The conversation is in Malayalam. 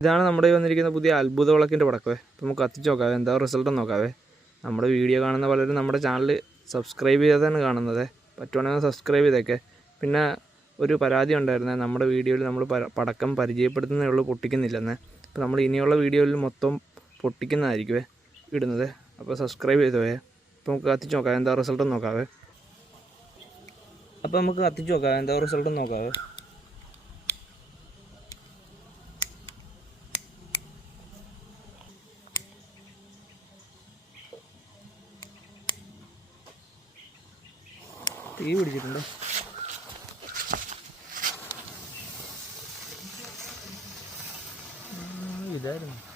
ഇതാണ് നമ്മുടെ വന്നിരിക്കുന്ന പുതിയ അത്ഭുത വിളക്കിന്റെ പടക്കവേ. നമുക്ക് കത്തിച്ച് നോക്കാവേ എന്താ റിസൾട്ട് നോക്കാവേ നമ്മുടെ വീഡിയോ കാണുന്ന പലരും നമ്മുടെ ചാനൽ സബ്സ്ക്രൈബ് ചെയ്താണ് കാണുന്നത്. പറ്റുവാണെങ്കിൽ സബ്സ്ക്രൈബ് ചെയ്തേക്കെ. പിന്നെ ഒരു പരാതി ഉണ്ടായിരുന്നേ നമ്മുടെ വീഡിയോയിൽ നമ്മൾ പടക്കം പരിചയപ്പെടുത്തുന്നേ ഉള്ളൂ പൊട്ടിക്കുന്നില്ലെന്ന്. അപ്പോൾ നമ്മൾ ഇനിയുള്ള വീഡിയോയിൽ മൊത്തം പൊട്ടിക്കുന്നതായിരിക്കുമേ ഇടുന്നത്. അപ്പോൾ സബ്സ്ക്രൈബ് ചെയ്തോവേ അപ്പോൾ നമുക്ക് കത്തിച്ച് നോക്കാം. എന്താ റിസൾട്ട് നോക്കാവേ അപ്പോൾ നമുക്ക് കത്തിച്ച് നോക്കാം. എന്താ റിസൾട്ട് നോക്കാവേ തീ പിടിച്ചിട്ടുണ്ട്. ഇതായിരുന്നു.